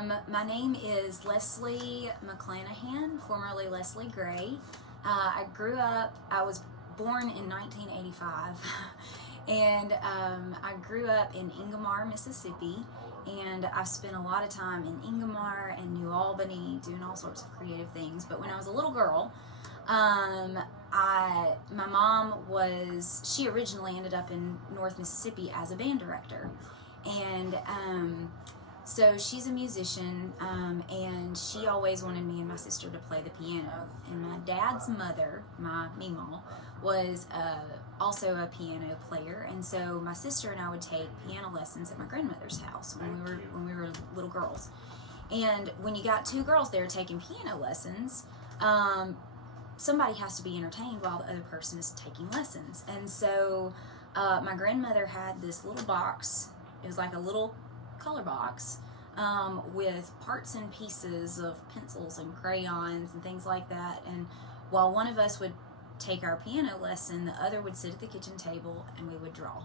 My name is Leslie McClanahan, formerly Leslie Gray. I was born in 1985, and I grew up in Ingomar, Mississippi, and I've spent a lot of time in Ingomar and New Albany doing all sorts of creative things. But when I was a little girl, my mom she originally ended up in North Mississippi as a band director, and so she's a musician, and she always wanted me and my sister to play the piano. And my dad's mother, my Meemaw, was also a piano player, and so my sister and I would take piano lessons at my grandmother's house when we were little girls. And when you got two girls there taking piano lessons, somebody has to be entertained while the other person is taking lessons. And so my grandmother had this little box. It was like a little color box with parts and pieces of pencils and crayons and things like that. And while one of us would take our piano lesson, the other would sit at the kitchen table and we would draw,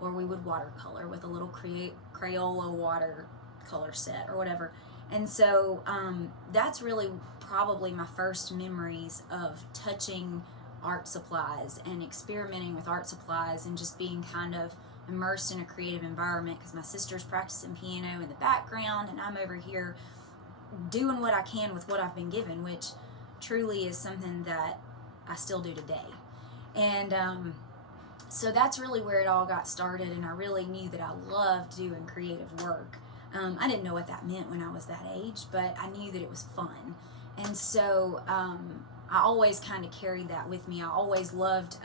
or we would watercolor with a little Crayola watercolor set or whatever. And so that's really probably my first memories of touching art supplies and experimenting with art supplies and just being kind of immersed in a creative environment, because my sister's practicing piano in the background and I'm over here doing what I can with what I've been given, which truly is something that I still do today. And so that's really where it all got started, and I really knew that I loved doing creative work. I didn't know what that meant when I was that age, but I knew that it was fun. And so I always kind of carried that with me. I always loved,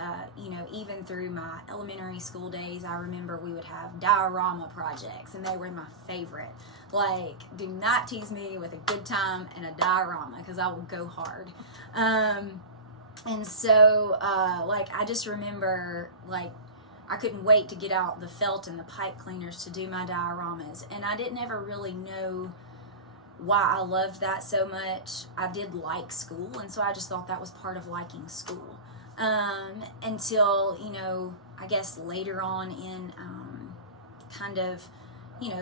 even through my elementary school days, I remember we would have diorama projects, and they were my favorite. Like, do not tease me with a good time and a diorama, because I will go hard. And so, I just remember, I couldn't wait to get out the felt and the pipe cleaners to do my dioramas. And I didn't ever really know why I loved that so much. I did like school, and so I just thought that was part of liking school. Until, I guess later on in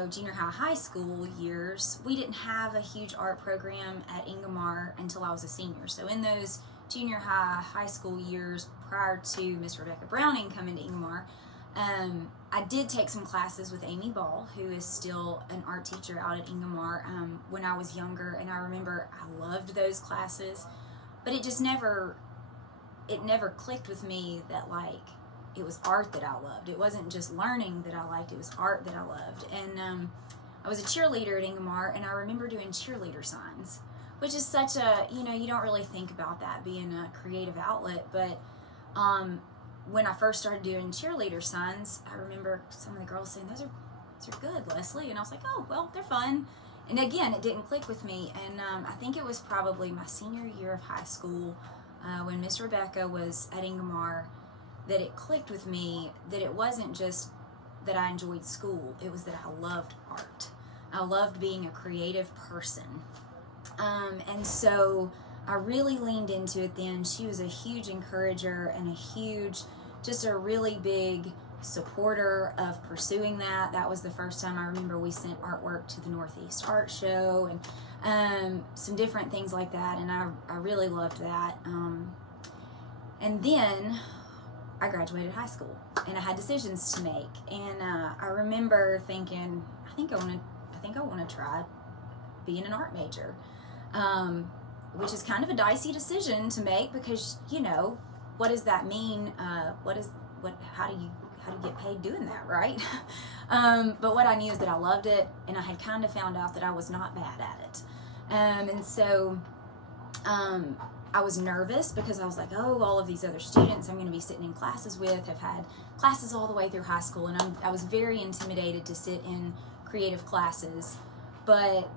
junior high school years, we didn't have a huge art program at Ingomar until I was a senior. So in those junior high school years prior to Miss Rebecca Browning coming to Ingomar, I did take some classes with Amy Ball, who is still an art teacher out at Ingomar, when I was younger, and I remember I loved those classes, but it never clicked with me that it was art that I loved. It wasn't just learning that I liked, it was art that I loved. And I was a cheerleader at Ingomar, and I remember doing cheerleader signs, which is such a, you don't really think about that being a creative outlet, but when I first started doing cheerleader signs, I remember some of the girls saying, those are good, Leslie. And I was like, oh, well, they're fun. And again, it didn't click with me. And I think it was probably my senior year of high school, when Miss Rebecca was at Ingomar, that it clicked with me that it wasn't just that I enjoyed school, it was that I loved art. I loved being a creative person. And so I really leaned into it then. She was a huge encourager and just a really big supporter of pursuing that. That was the first time I remember we sent artwork to the Northeast Art Show and some different things like that, and I really loved that. And then I graduated high school, and I had decisions to make, and I remember thinking, I think I want to try being an art major. Which is kind of a dicey decision to make, because what does that mean? How do you get paid doing that, right? But what I knew is that I loved it, and I had kind of found out that I was not bad at it. And so I was nervous, because I was like, oh, all of these other students I'm going to be sitting in classes with have had classes all the way through high school, and I was very intimidated to sit in creative classes. But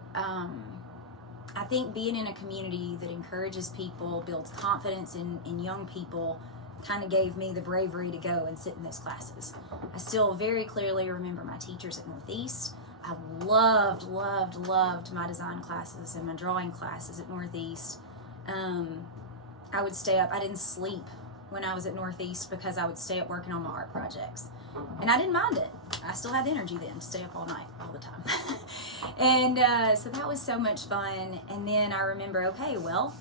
I think being in a community that encourages people, builds confidence in young people, kind of gave me the bravery to go and sit in those classes. I still very clearly remember my teachers at Northeast. I loved my design classes and my drawing classes at Northeast. I would stay up. I didn't sleep when I was at Northeast, because I would stay up working on my art projects. And I didn't mind it. I still had the energy then to stay up all night, all the time. And so that was so much fun. And then I remember, okay, well,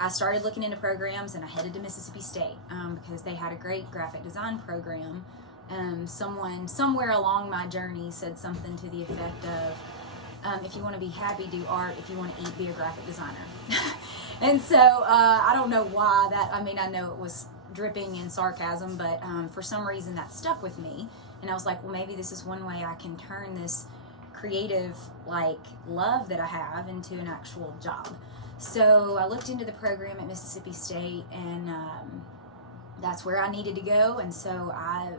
I started looking into programs, and I headed to Mississippi State because they had a great graphic design program. Someone somewhere along my journey said something to the effect of, if you want to be happy, do art. If you want to eat, be a graphic designer. And so I don't know why that, I mean, I know it was dripping in sarcasm, but for some reason that stuck with me. And I was like, well, maybe this is one way I can turn this creative, like, love that I have into an actual job. So I looked into the program at Mississippi State, and that's where I needed to go. And so I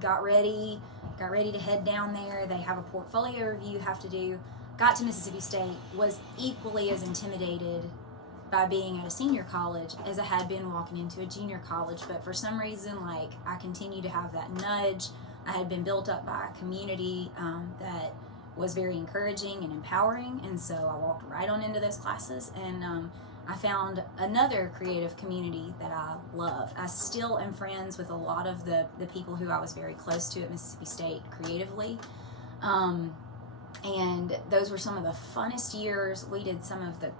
got ready to head down there. They have a portfolio review you have to do. Got to Mississippi State, was equally as intimidated by being at a senior college as I had been walking into a junior college. But for some reason, like, I continued to have that nudge. I had been built up by a community that was very encouraging and empowering, and so I walked right on into those classes, and I found another creative community that I love. I still am friends with a lot of the people who I was very close to at Mississippi State creatively, and those were some of the funnest years. We did some of the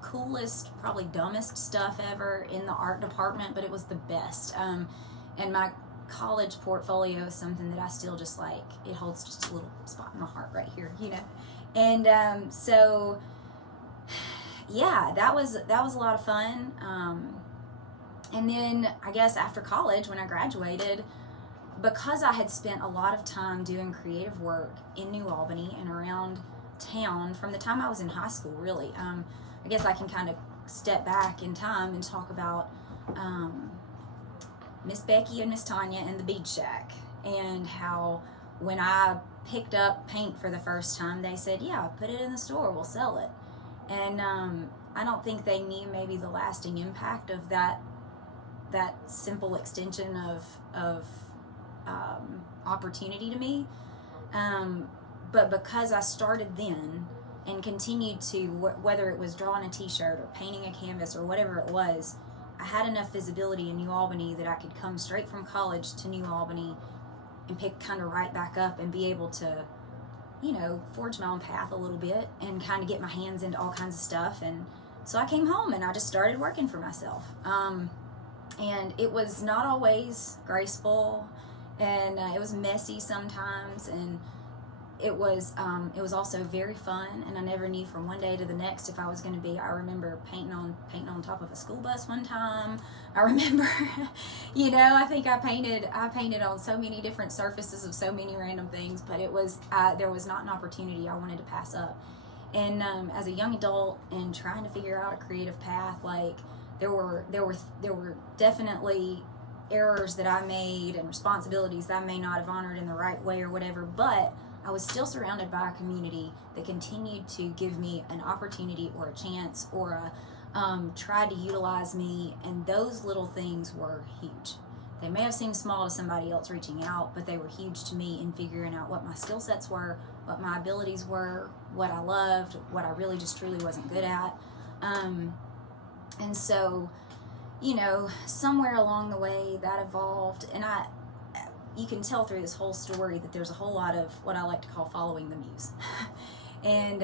coolest, probably dumbest stuff ever in the art department, but it was the best. And my college portfolio is something that I still just like. It holds just a little spot in my heart right here, you know. And so yeah, that was a lot of fun. And then I guess after college, when I graduated, because I had spent a lot of time doing creative work in New Albany and around town from the time I was in high school, really, I guess I can kind of step back in time and talk about Miss Becky and Miss Tanya and the Bead Shack, and how when I picked up paint for the first time, they said, yeah, put it in the store, we'll sell it. And I don't think they knew maybe the lasting impact of that simple extension of opportunity to me. But because I started then and continued to, whether it was drawing a t-shirt or painting a canvas or whatever it was, I had enough visibility in New Albany that I could come straight from college to New Albany and pick kind of right back up and be able to, you know, forge my own path a little bit and kind of get my hands into all kinds of stuff. And so I came home and I just started working for myself. And it was not always graceful, and it was messy sometimes, and it was also very fun, and I never knew from one day to the next if I was going to be. I remember painting on top of a school bus one time. I remember, you know, I think I painted on so many different surfaces of so many random things, but it was there was not an opportunity I wanted to pass up. And as a young adult and trying to figure out a creative path, like there were definitely errors that I made and responsibilities that I may not have honored in the right way or whatever, but I was still surrounded by a community that continued to give me an opportunity or a chance or tried to utilize me, and those little things were huge. They may have seemed small to somebody else reaching out, but they were huge to me in figuring out what my skill sets were, what my abilities were, what I loved, what I really just truly wasn't good at. And so, you know, somewhere along the way that evolved, and you can tell through this whole story that there's a whole lot of what I like to call following the muse. And,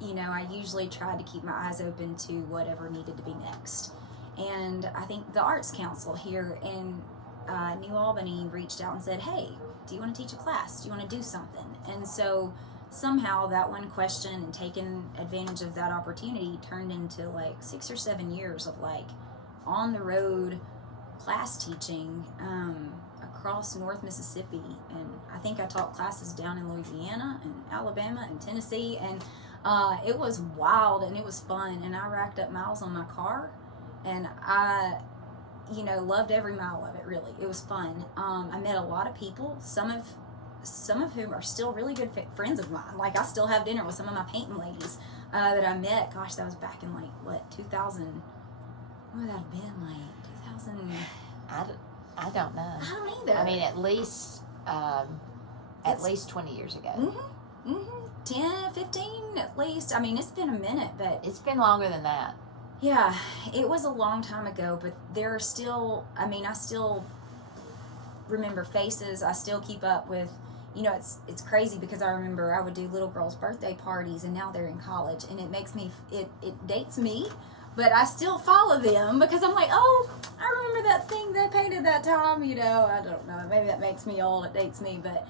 you know, I usually tried to keep my eyes open to whatever needed to be next. And I think the Arts Council here in New Albany reached out and said, hey, do you want to teach a class? Do you want to do something? And so somehow that one question and taking advantage of that opportunity turned into like 6 or 7 years of like on the road class teaching across North Mississippi. And I think I taught classes down in Louisiana and Alabama and Tennessee, and it was wild and it was fun, and I racked up miles on my car, and I, you know, loved every mile of it. Really, it was fun. I met a lot of people, some of whom are still really good friends of mine. Like, I still have dinner with some of my painting ladies that I met. Gosh, that was back in like, what, 2000, what would that have been, like 2000? I don't know. I don't either. I mean, at least 20 years ago. 10, 15 at least. I mean, it's been a minute, but It's been longer than that. yeah, it was a long time ago, but there are still, I mean, I still remember faces. I still keep up with, you know, it's crazy because I remember I would do little girls' birthday parties, and now they're in college, and it makes me, it dates me, but I still follow them because I'm like, oh, I remember that thing they painted that time, you know. I don't know, maybe that makes me old, it dates me, but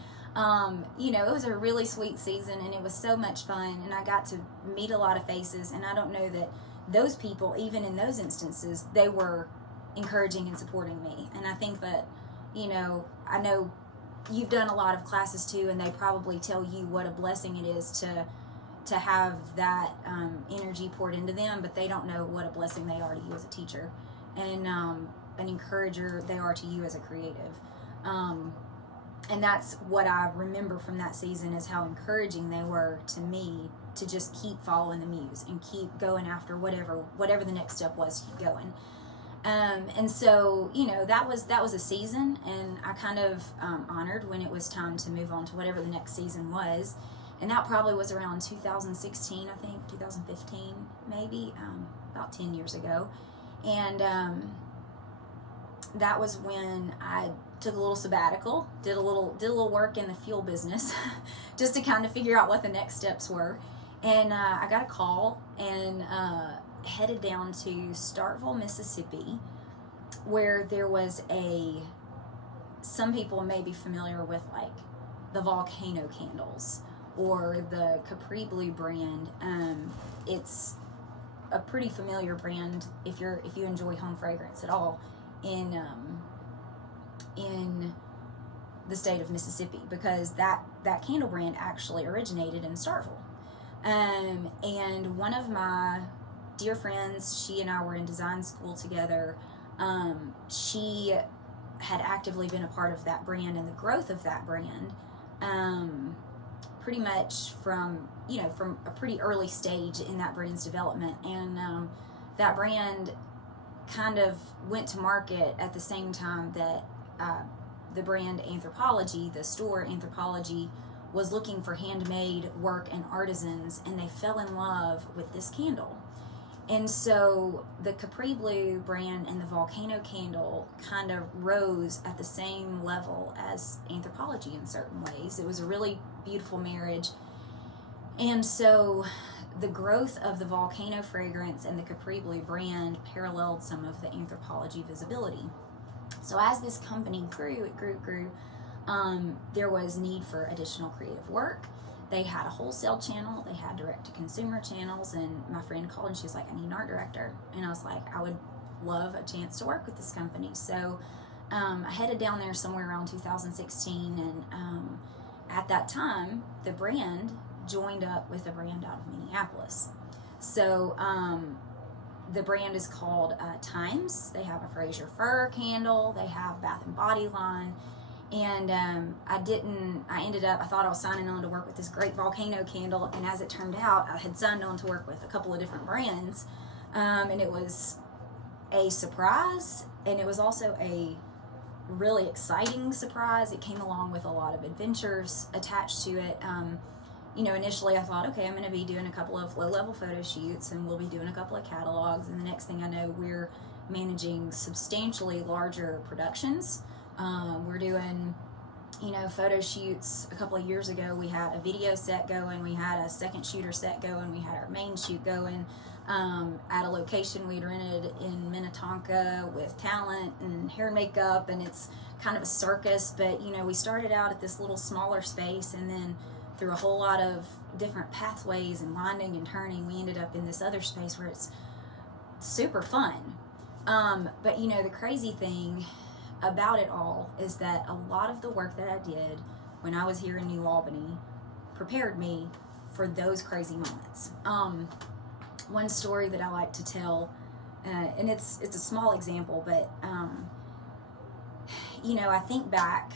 you know, it was a really sweet season, and it was so much fun, and I got to meet a lot of faces, and I don't know that those people, even in those instances, they were encouraging and supporting me. And I think that, you know, I know you've done a lot of classes too, and they probably tell you what a blessing it is to have that energy poured into them, but they don't know what a blessing they are to you as a teacher, and an encourager they are to you as a creative. And that's what I remember from that season, is how encouraging they were to me to just keep following the muse and keep going after whatever the next step was to keep going. And so, you know, that was a season, and I kind of honored when it was time to move on to whatever the next season was. And that probably was around 2016, I think, 2015, maybe, about 10 years ago. And that was when I took a little sabbatical, did a little work in the fuel business just to kind of figure out what the next steps were. And I got a call and headed down to Starkville, Mississippi, where there was some people may be familiar with like the volcano candles or the Capri Blue brand. It's a pretty familiar brand if you enjoy home fragrance at all in the state of Mississippi, because that candle brand actually originated in Starkville. And one of my dear friends, she and I were in design school together. She had actively been a part of that brand and the growth of that brand, pretty much from a pretty early stage in that brand's development. And that brand kind of went to market at the same time that the brand Anthropologie, the store Anthropologie, was looking for handmade work and artisans, and they fell in love with this candle. And so the Capri Blue brand and the Volcano candle kind of rose at the same level as Anthropologie in certain ways. It was a really beautiful marriage. And so the growth of the Volcano fragrance and the Capri Blue brand paralleled some of the Anthropologie visibility. So as this company grew, it grew, there was need for additional creative work. They had a wholesale channel, they had direct-to-consumer channels, and my friend called and she was like, I need an art director. And I was like, I would love a chance to work with this company. So I headed down there somewhere around 2016, and at that time, the brand joined up with a brand out of Minneapolis. So the brand is called Times. They have a Fraser Fir candle, they have Bath and Body line. And I thought I was signing on to work with this great Volcano candle, and as it turned out, I had signed on to work with a couple of different brands, and it was a surprise, and it was also a really exciting surprise. It came along with a lot of adventures attached to it. Initially I thought, okay, I'm going to be doing a couple of low-level photo shoots, and we'll be doing a couple of catalogs, and the next thing I know, we're managing substantially larger productions. We're doing, photo shoots. A couple of years ago, we had a video set going, we had a second shooter set going, we had our main shoot going at a location we'd rented in Minnetonka with talent and hair and makeup, and it's kind of a circus, but, we started out at this little smaller space, and then through a whole lot of different pathways and winding and turning, we ended up in this other space where it's super fun. But, the crazy thing about it all is that a lot of the work that I did when I was here in New Albany prepared me for those crazy moments. One story that I like to tell, and it's a small example, but I think back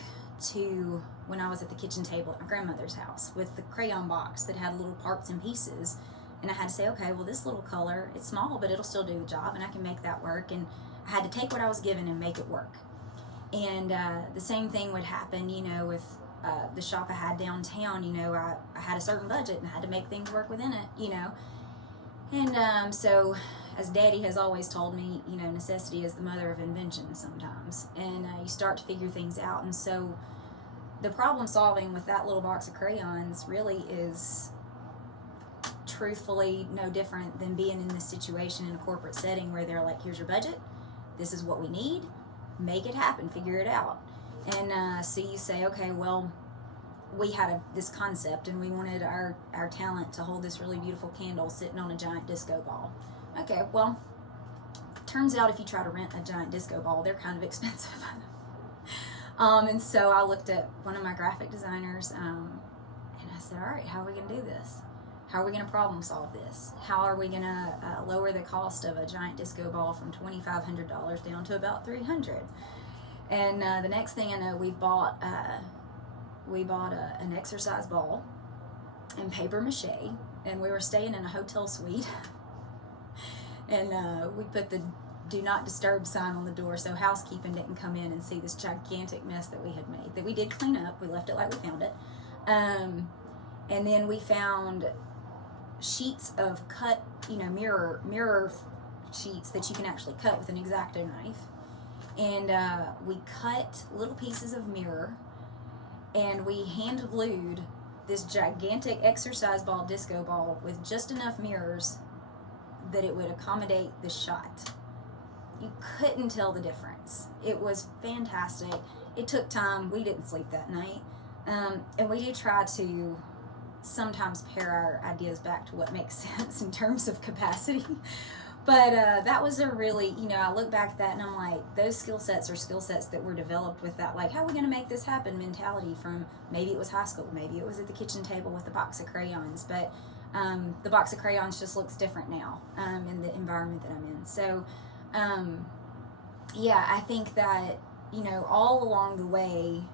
to when I was at the kitchen table at my grandmother's house with the crayon box that had little parts and pieces, and I had to say, okay, well, this little color, it's small, but it'll still do the job, and I can make that work. And I had to take what I was given and make it work. And the same thing would happen, with the shop I had downtown. I had a certain budget and I had to make things work within it, And so, as Daddy has always told me, necessity is the mother of invention sometimes. And you start to figure things out. And so the problem solving with that little box of crayons really is truthfully no different than being in this situation in a corporate setting where they're like, here's your budget, this is what we need, make it happen, figure it out. And so you say, okay, well, we had this concept and we wanted our talent to hold this really beautiful candle sitting on a giant disco ball. Okay, well, turns out if you try to rent a giant disco ball, they're kind of expensive. And so I looked at one of my graphic designers and I said, all right, how are we going to do this? How are we going to problem solve this? How are we going to lower the cost of a giant disco ball from $2,500 down to about $300? And the next thing I know, we bought an exercise ball and paper mache, and we were staying in a hotel suite. And we put the do not disturb sign on the door so housekeeping didn't come in and see this gigantic mess that we had made, that we did clean up. We left it like we found it. And then we found sheets of cut, mirror sheets that you can actually cut with an X-Acto knife. And we cut little pieces of mirror, and we hand glued this gigantic exercise ball disco ball with just enough mirrors that it would accommodate the shot. You couldn't tell the difference. It was fantastic. It took time. We didn't sleep that night. And we do try to sometimes pair our ideas back to what makes sense in terms of capacity. But that was a really, I look back at that and I'm like, those skill sets are skill sets that were developed with that, like, how are we going to make this happen mentality from maybe it was high school, maybe it was at the kitchen table with a box of crayons. But the box of crayons just looks different now in the environment that I'm in. So, I think that, all along the way,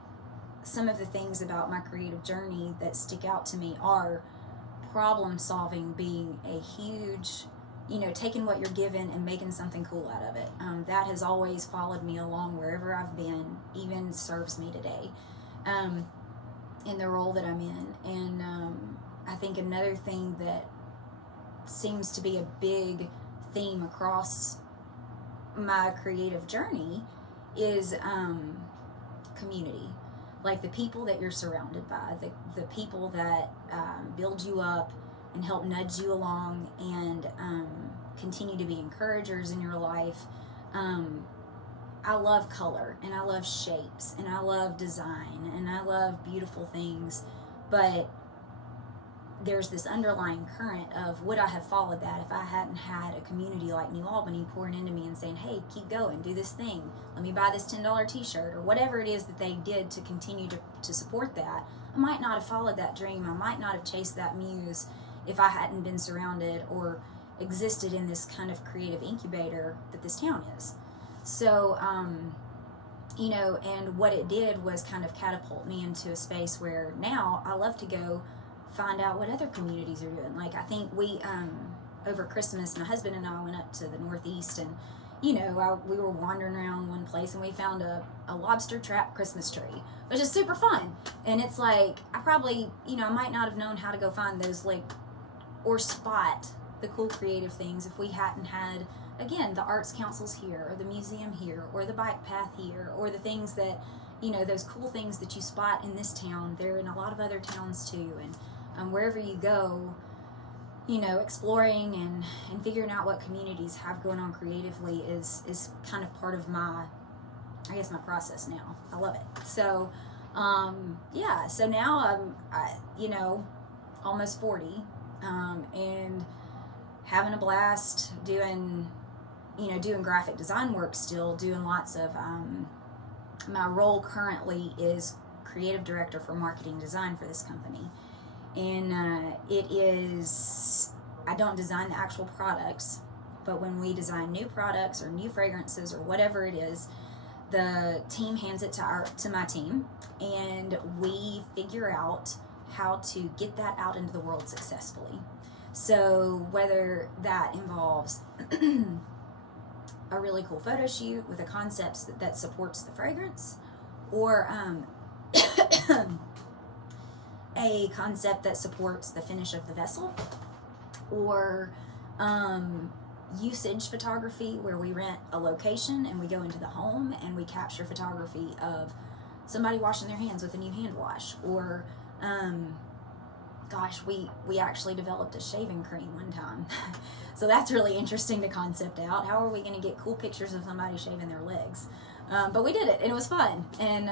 some of the things about my creative journey that stick out to me are problem solving being a huge, taking what you're given and making something cool out of it. That has always followed me along wherever I've been, even serves me today in the role that I'm in. And I think another thing that seems to be a big theme across my creative journey is community. Like the people that you're surrounded by, the people that build you up and help nudge you along and continue to be encouragers in your life. I love color and I love shapes and I love design and I love beautiful things, but there's this underlying current of would I have followed that if I hadn't had a community like New Albany pouring into me and saying, hey, keep going, do this thing, let me buy this $10 t-shirt, or whatever it is that they did to continue to support that. I might not have followed that dream. I might not have chased that muse if I hadn't been surrounded or existed in this kind of creative incubator that this town is. So, and what it did was kind of catapult me into a space where now I love to go find out what other communities are doing. Like, I think we, over Christmas, my husband and I went up to the Northeast, and, we were wandering around one place and we found a lobster trap Christmas tree, which is super fun. And it's like, I probably, I might not have known how to go find those, like, or spot the cool creative things if we hadn't had, again, the arts councils here, or the museum here, or the bike path here, or the things that, those cool things that you spot in this town, they're in a lot of other towns too. And wherever you go, exploring and figuring out what communities have going on creatively is kind of part of my process now. I love it. So, so now I'm, almost 40, and having a blast doing graphic design work still, doing lots of, my role currently is creative director for marketing design for this company. And I don't design the actual products, but when we design new products or new fragrances or whatever it is, the team hands it to my team, and we figure out how to get that out into the world successfully. So whether that involves a really cool photo shoot with a concept that supports the fragrance, or a concept that supports the finish of the vessel, or usage photography where we rent a location and we go into the home and we capture photography of somebody washing their hands with a new hand wash, or gosh, we actually developed a shaving cream one time. So that's really interesting to concept out. How are we going to get cool pictures of somebody shaving their legs? But we did it, and it was fun. And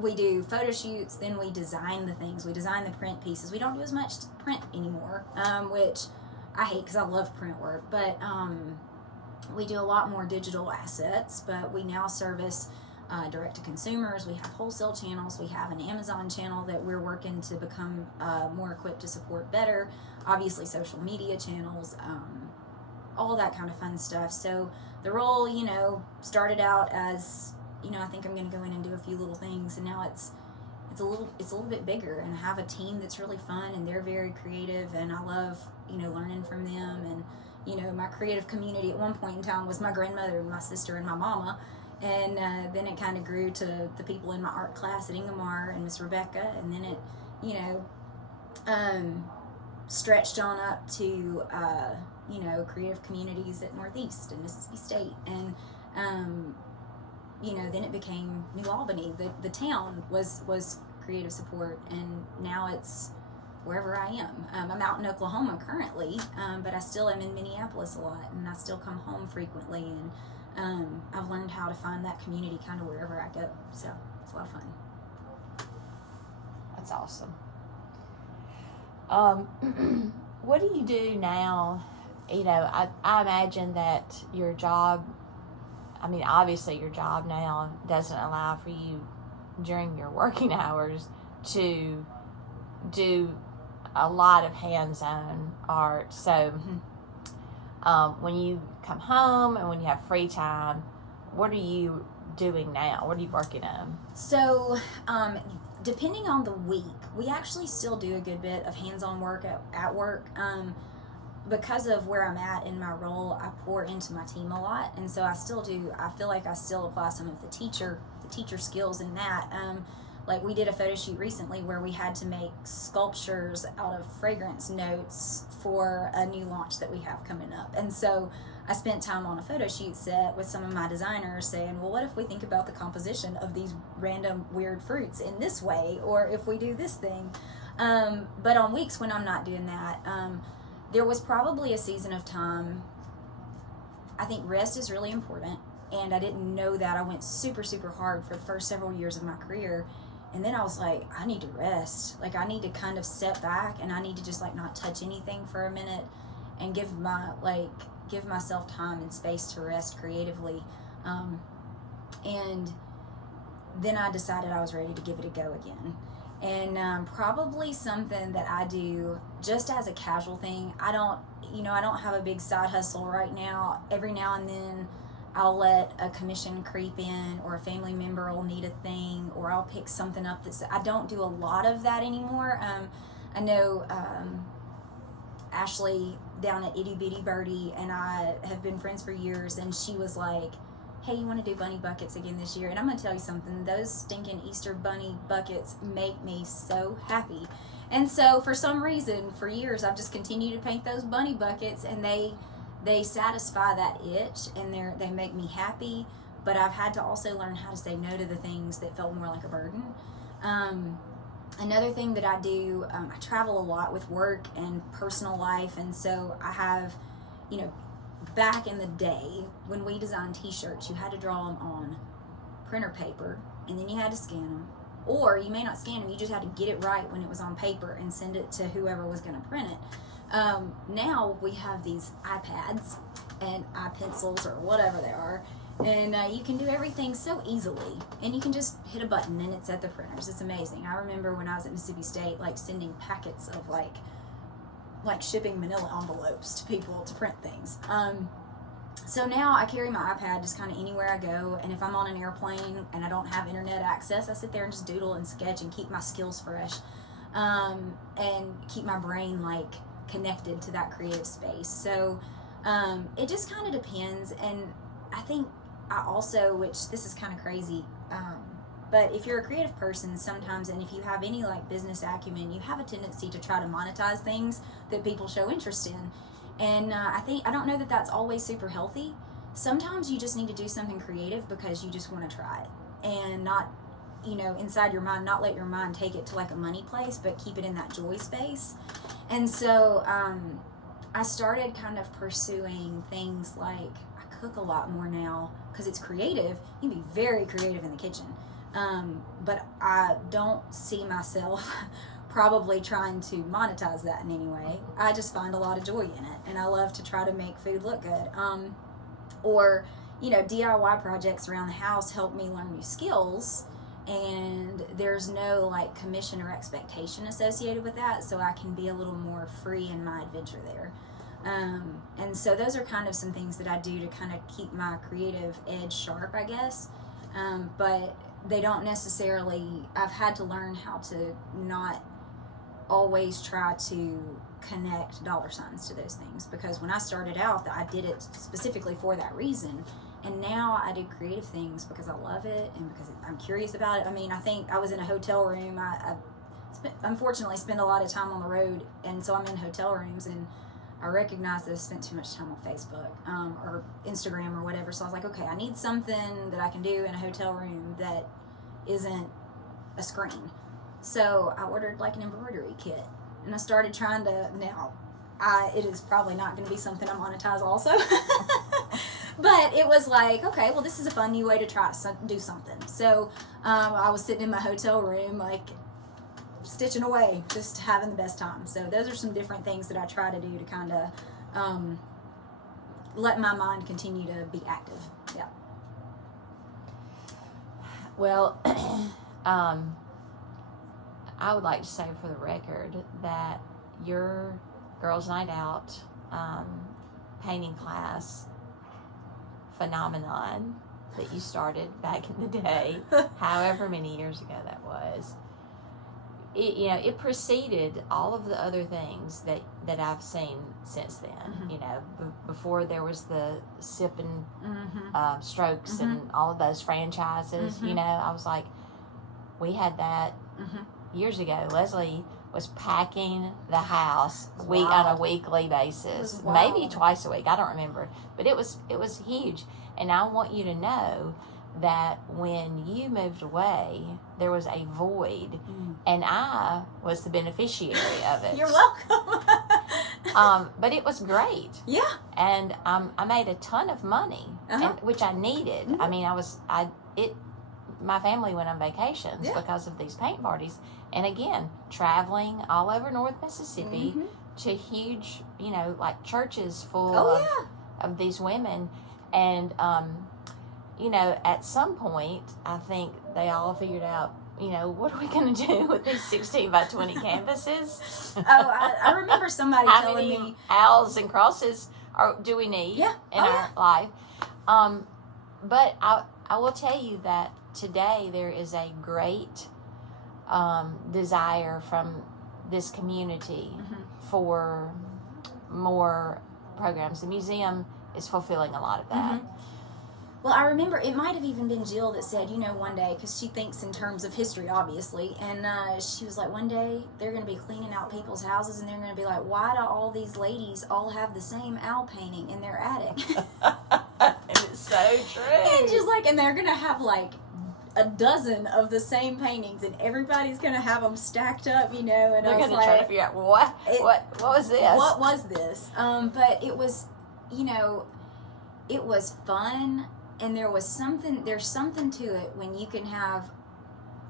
we do photo shoots, then we design the things. We design the print pieces. We don't do as much print anymore, which I hate because I love print work. But we do a lot more digital assets, but we now service direct to consumers. We have wholesale channels. We have an Amazon channel that we're working to become more equipped to support better. Obviously, social media channels, all that kind of fun stuff. So the role, started out as, I think I'm going to go in and do a few little things, and now it's a little bit bigger, and I have a team that's really fun, and they're very creative, and I love, learning from them. And my creative community at one point in time was my grandmother and my sister and my mama. And then it kind of grew to the people in my art class at Ingomar and Miss Rebecca. And then it stretched on up to, creative communities at Northeast and Mississippi State. And, then it became New Albany. The town was creative support. And now it's wherever I am. I'm out in Oklahoma currently, but I still am in Minneapolis a lot. And I still come home frequently. And I've learned how to find that community kind of wherever I go. So it's a lot of fun. That's awesome. What do you do now? I imagine that your job, obviously your job now doesn't allow for you during your working hours to do a lot of hands-on art. So when you come home and when you have free time, what are you doing now? What are you working on? So, depending on the week, we actually still do a good bit of hands-on work at work. Because of where I'm at in my role, I pour into my team a lot, and so I feel like I still apply some of the teacher skills in that. Like we did a photo shoot recently where we had to make sculptures out of fragrance notes for a new launch that we have coming up. And so I spent time on a photo shoot set with some of my designers saying, well, what if we think about the composition of these random weird fruits in this way, or if we do this thing? But on weeks when I'm not doing that, there was probably a season of time. I think rest is really important, and I didn't know that. I went super, super hard for the first several years of my career. And then I was like, I need to rest. Like, I need to kind of step back, and I need to just not touch anything for a minute and give myself time and space to rest creatively. And then I decided I was ready to give it a go again. And probably something that I do just as a casual thing. I don't have a big side hustle right now. Every now and then I'll let a commission creep in, or a family member will need a thing, or I'll pick something up I don't do a lot of that anymore. I know Ashley down at Itty Bitty Birdie and I have been friends for years, and she was like, hey, you want to do bunny buckets again this year? And I'm going to tell you something, those stinking Easter bunny buckets make me so happy. And so for some reason, for years, I've just continued to paint those bunny buckets, and they satisfy that itch, and they make me happy. But I've had to also learn how to say no to the things that felt more like a burden. Another thing that I do, I travel a lot with work and personal life, and so I have, back in the day when we designed t-shirts, you had to draw them on printer paper, and then you had to scan them, or you may not scan them, you just had to get it right when it was on paper and send it to whoever was going to print it. Now we have these iPads and iPencils or whatever they are, and you can do everything so easily, and you can just hit a button and it's at the printers. It's amazing. I remember when I was at Mississippi State, sending packets of shipping manila envelopes to people to print things. So now I carry my iPad just kind of anywhere I go, and if I'm on an airplane and I don't have internet access, I sit there and just doodle and sketch and keep my skills fresh, and keep my brain connected to that creative space. So it just kind of depends. And I think I also, which this is kind of crazy, but if you're a creative person sometimes, and if you have any business acumen, you have a tendency to try to monetize things that people show interest in. And I don't know that that's always super healthy. sometimes you just need to do something creative because you just want to try it, and not, inside your mind, not let your mind take it to like a money place, but keep it in that joy space. And so I started kind of pursuing things like, I cook a lot more now because it's creative. You can be very creative in the kitchen, but I don't see myself probably trying to monetize that in any way. I just find a lot of joy in it, and I love to try to make food look good. Or DIY projects around the house help me learn new skills, and there's no like commission or expectation associated with that, so I can be a little more free in my adventure there. And so those are kind of some things that I do to kind of keep my creative edge sharp, I guess. But they don't necessarily, I've had to learn how to not always try to connect dollar signs to those things, because when I started out, I did it specifically for that reason, and now I do creative things because I love it and because I'm curious about it. I mean, I think I was in a hotel room. I unfortunately spend a lot of time on the road, and so I'm in hotel rooms, and I recognized that I spent too much time on Facebook or Instagram or whatever. So I was like, okay, I need something that I can do in a hotel room that isn't a screen. So I ordered like an embroidery kit, and I started trying to, now it is probably not going to be something I monetize also. But it was like, okay, well, this is a fun new way to try to do something. So I was sitting in my hotel room, like stitching away, just having the best time. So those are some different things that I try to do to kind of let my mind continue to be active. Yeah. Well, I would like to say for the record that your Girls' Night Out painting class phenomenon that you started back in the day, however many years ago that was, it preceded all of the other things that I've seen since then. Mm-hmm. Before there was the Sip and Strokes mm-hmm. and all of those franchises. Mm-hmm. I was like, we had that mm-hmm. years ago. Leslie was packing the house on a weekly basis, maybe twice a week. I don't remember, but it was huge. And I want you to know that when you moved away, there was a void, and I was the beneficiary of it. You're welcome. But it was great. Yeah. And I made a ton of money, uh-huh. which I needed. Mm-hmm. I mean, my family went on vacations because of these paint parties. And again, traveling all over North Mississippi mm-hmm. to huge, like churches full of these women. And, at some point, I think they all figured out, what are we going to do with these 16 by 20 canvases? I remember somebody telling me. How many owls and crosses do we need in our life? But I will tell you that today there is a great desire from this community mm-hmm. for more programs. The museum is fulfilling a lot of that. Mm-hmm. Well, I remember it might have even been Jill that said, one day, because she thinks in terms of history, obviously, and she was like, one day they're going to be cleaning out people's houses, and they're going to be like, why do all these ladies all have the same owl painting in their attic? And it's so true. And just like, and they're going to have like a dozen of the same paintings, and everybody's going to have them stacked up, and they're going to try to figure out what was this? What was this? But it was, it was fun. And there's something to it when you can have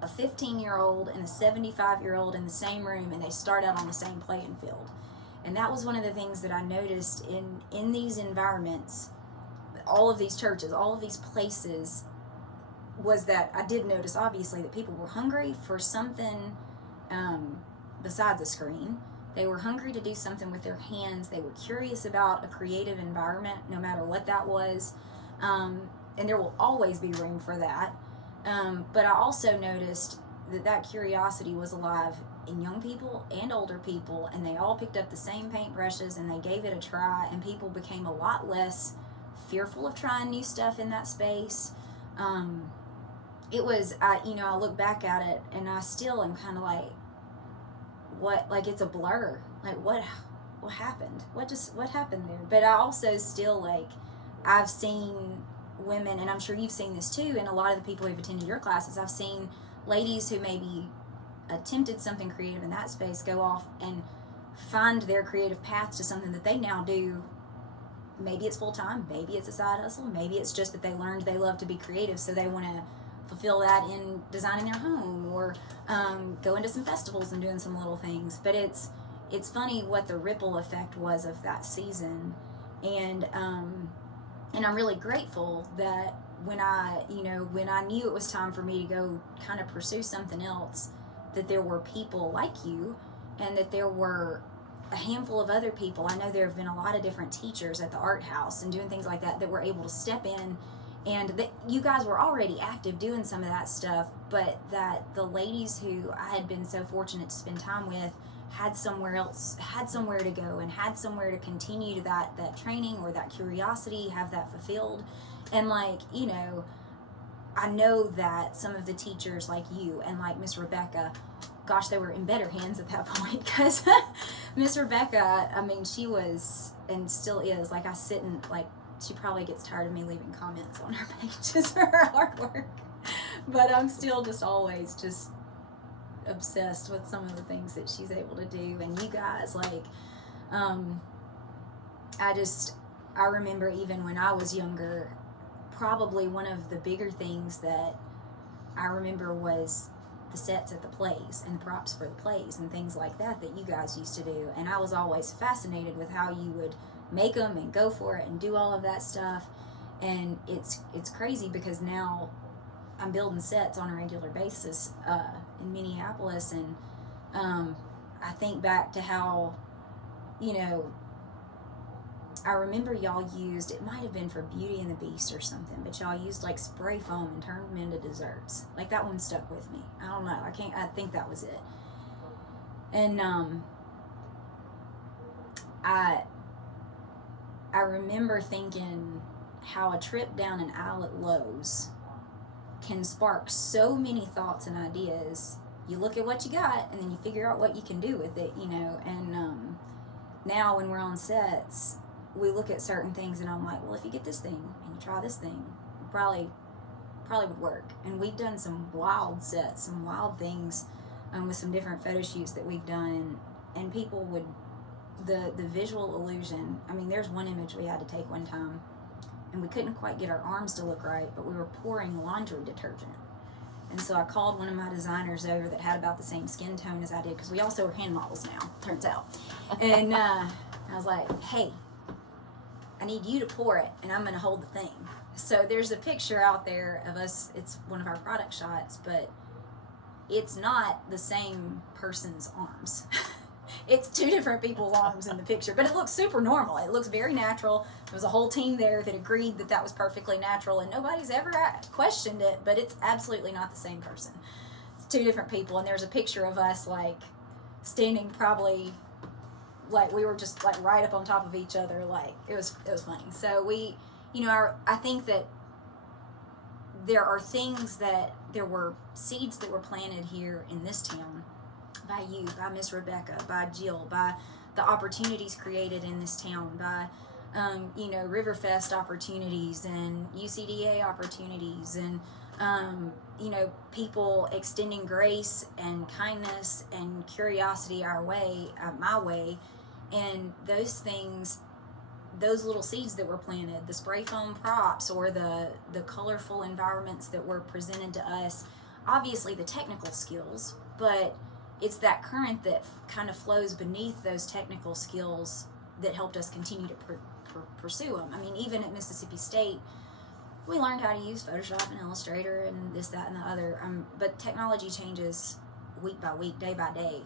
a 15-year-old and a 75-year-old in the same room, and they start out on the same playing field. And that was one of the things that I noticed in these environments, all of these churches, all of these places, was that I did notice, obviously, that people were hungry for something besides a screen. They were hungry to do something with their hands. They were curious about a creative environment, no matter what that was. And there will always be room for that. But I also noticed that curiosity was alive in young people and older people, and they all picked up the same paintbrushes and they gave it a try, and people became a lot less fearful of trying new stuff in that space. It was, I look back at it and I still am kind of like, it's a blur. Like, what happened? What happened there? But I also still I've seen women, and I'm sure you've seen this too, and a lot of the people who've attended your classes, I've seen ladies who maybe attempted something creative in that space go off and find their creative path to something that they now do. Maybe it's full time, maybe it's a side hustle, maybe it's just that they learned they love to be creative, so they want to fulfill that in designing their home, or go into some festivals and doing some little things. But it's funny what the ripple effect was of that season, and I'm really grateful that when I knew it was time for me to go kind of pursue something else, that there were people like you, and that there were a handful of other people. I know there have been a lot of different teachers at the art house and doing things like that were able to step in, and that you guys were already active doing some of that stuff, but that the ladies who I had been so fortunate to spend time with had somewhere to go, and had somewhere to continue that training or that curiosity, have that fulfilled. And like, I know that some of the teachers like you and like Miss Rebecca, gosh, they were in better hands at that point, because Miss Rebecca, I mean, she was and still is, like, I sit and, like, she probably gets tired of me leaving comments on her pages for her artwork, but I'm still just always just obsessed with some of the things that she's able to do. And you guys, like, I remember even when I was younger, probably one of the bigger things that I remember was the sets at the plays and the props for the plays and things like that you guys used to do. And I was always fascinated with how you would make them and go for it and do all of that stuff. And it's crazy, because now I'm building sets on a regular basis in Minneapolis, and I think back to how, I remember y'all used, it might have been for Beauty and the Beast or something, but y'all used like spray foam and turned them into desserts. Like, that one stuck with me. I don't know. I think that was it. And I remember thinking how a trip down an aisle at Lowe's can spark so many thoughts and ideas. You look at what you got, and then you figure out what you can do with it, and now when we're on sets, we look at certain things, and I'm like, well, if you get this thing and you try this thing, it probably would work. And we've done some wild sets, some wild things with some different photo shoots that we've done, and people would, the visual illusion. I mean, there's one image we had to take one time, and we couldn't quite get our arms to look right, but we were pouring laundry detergent. And so I called one of my designers over that had about the same skin tone as I did, because we also are hand models now, turns out. And I was like, hey, I need you to pour it, and I'm going to hold the thing. So there's a picture out there of us. It's one of our product shots, but it's not the same person's arms. It's two different people's arms in the picture, but it looks super normal. It looks very natural. There was a whole team there that agreed that was perfectly natural, and nobody's ever questioned it, but it's absolutely not the same person. It's two different people, and there's a picture of us, like, standing probably, like, we were just, like, right up on top of each other. Like, it was funny. So we, I think that there are things there were seeds that were planted here in this town by you, by Miss Rebecca, by Jill, by the opportunities created in this town, by, Riverfest opportunities and UCDA opportunities, and, people extending grace and kindness and curiosity our way, my way. And those things, those little seeds that were planted, the spray foam props, or the colorful environments that were presented to us, obviously the technical skills, but it's that current that kind of flows beneath those technical skills that helped us continue to pursue them. I mean, even at Mississippi State, we learned how to use Photoshop and Illustrator and this, that, and the other. But technology changes week by week, day by day.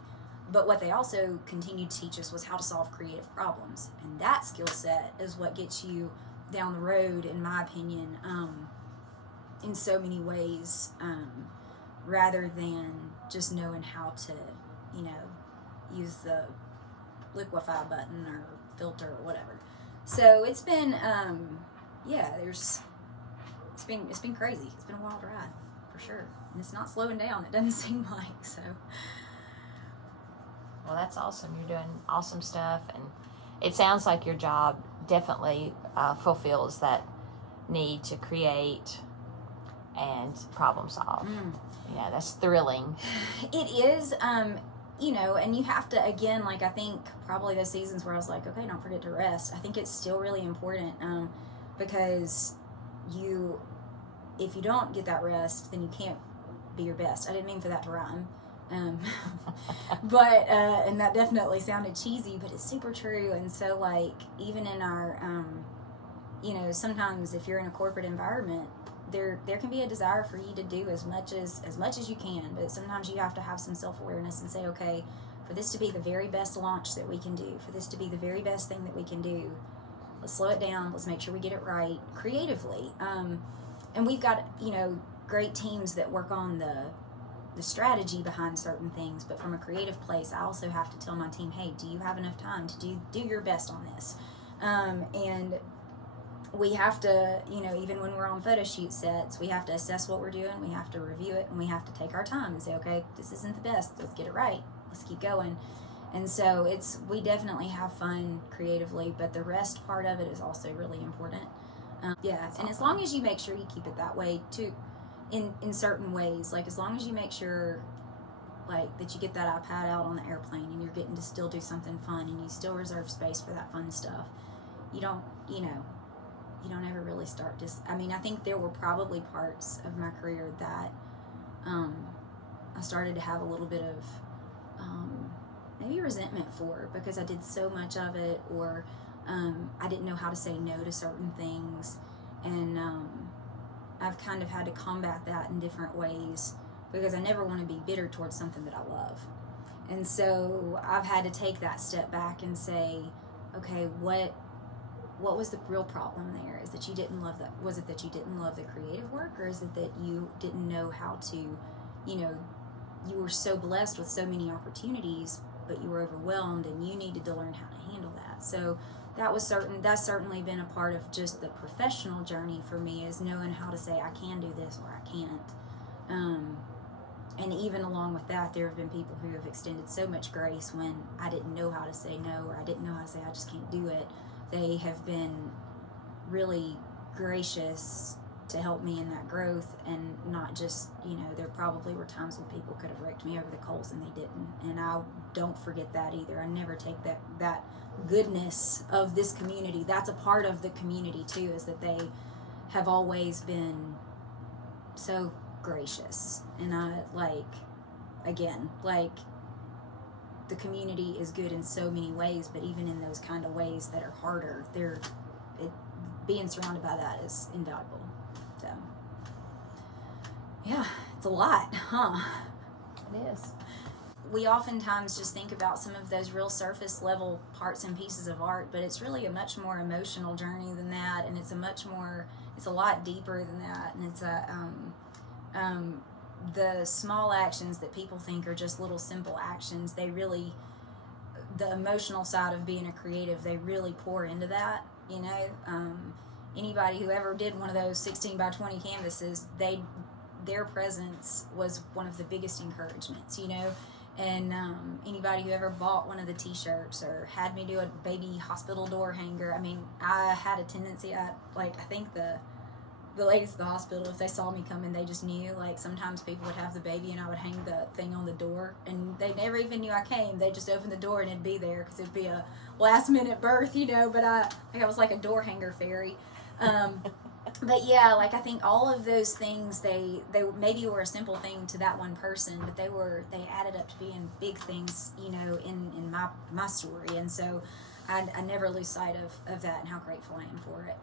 But what they also continued to teach us was how to solve creative problems. And that skill set is what gets you down the road, in my opinion, in so many ways, rather than just knowing how to, use the liquefy button or filter or whatever. So it's been, it's been crazy. It's been a wild ride, for sure. And it's not slowing down, it doesn't seem like, so. Well, that's awesome. You're doing awesome stuff, and it sounds like your job definitely fulfills that need to create and problem solve. Yeah, that's thrilling. It is, you know, and you have to, again, like, I think probably those seasons where I was like, okay, don't forget to rest. I think it's still really important, because if you don't get that rest, then you can't be your best. I didn't mean for that to rhyme. But, and that definitely sounded cheesy, but it's super true. And so, like, even in our, you know, sometimes if you're in a corporate environment, there can be a desire for you to do as much as you can, but sometimes you have to have some self-awareness and say, okay, for this to be the very best launch that we can do, for this to be the very best thing that we can do, let's slow it down, let's make sure we get it right creatively. And we've got, you know, great teams that work on the strategy behind certain things, but from a creative place, I also have to tell my team, hey, do you have enough time to do your best on this? And we have to, you know, even when we're on photo shoot sets, we have to assess what we're doing, we have to review it, and we have to take our time and say, okay, this isn't the best, let's get it right, let's keep going. And so we definitely have fun creatively, but the rest part of it is also really important. Yeah, and as long as you make sure you keep it that way too, in certain ways, like as long as you make sure like that you get that iPad out on the airplane and you're getting to still do something fun and you still reserve space for that fun stuff, you don't ever really start I mean, I think there were probably parts of my career that I started to have a little bit of maybe resentment for, because I did so much of it, or I didn't know how to say no to certain things, and I've kind of had to combat that in different ways, because I never want to be bitter towards something that I love. And so I've had to take that step back and say, okay, what was the real problem there? Is that you didn't love that? Was it that you didn't love the creative work, or is it that you didn't know how to, you know, you were so blessed with so many opportunities, but you were overwhelmed and you needed to learn how to handle that? So that's certainly been a part of just the professional journey for me, is knowing how to say I can do this or I can't. And even along with that, there have been people who have extended so much grace when I didn't know how to say no, or I didn't know how to say I just can't do it. They have been really gracious to help me in that growth, and not just, you know, there probably were times when people could have raked me over the coals and they didn't, and I don't forget that either. I never take that goodness of this community. That's a part of the community too, is that they have always been so gracious. And I the community is good in so many ways, but even in those kind of ways that are harder, being surrounded by that is invaluable. So, yeah, it's a lot, huh? It is. We oftentimes just think about some of those real surface level parts and pieces of art, but it's really a much more emotional journey than that, and it's a lot deeper than that, and it's the small actions that people think are just little simple actions, the emotional side of being a creative, they really pour into that, you know. Anybody who ever did one of those 16 by 20 canvases, their presence was one of the biggest encouragements, you know. And anybody who ever bought one of the t-shirts or had me do a baby hospital door hanger, I mean, I had a tendency, I think the ladies at the hospital, if they saw me coming, they just knew. Like, sometimes people would have the baby and I would hang the thing on the door, and they never even knew I came. They just opened the door and it'd be there, because it'd be a last minute birth, you know. But I was like a door hanger fairy. But yeah, like, I think all of those things, they maybe were a simple thing to that one person, but they added up to being big things, you know, in my story. And so I never lose sight of that and how grateful I am for it.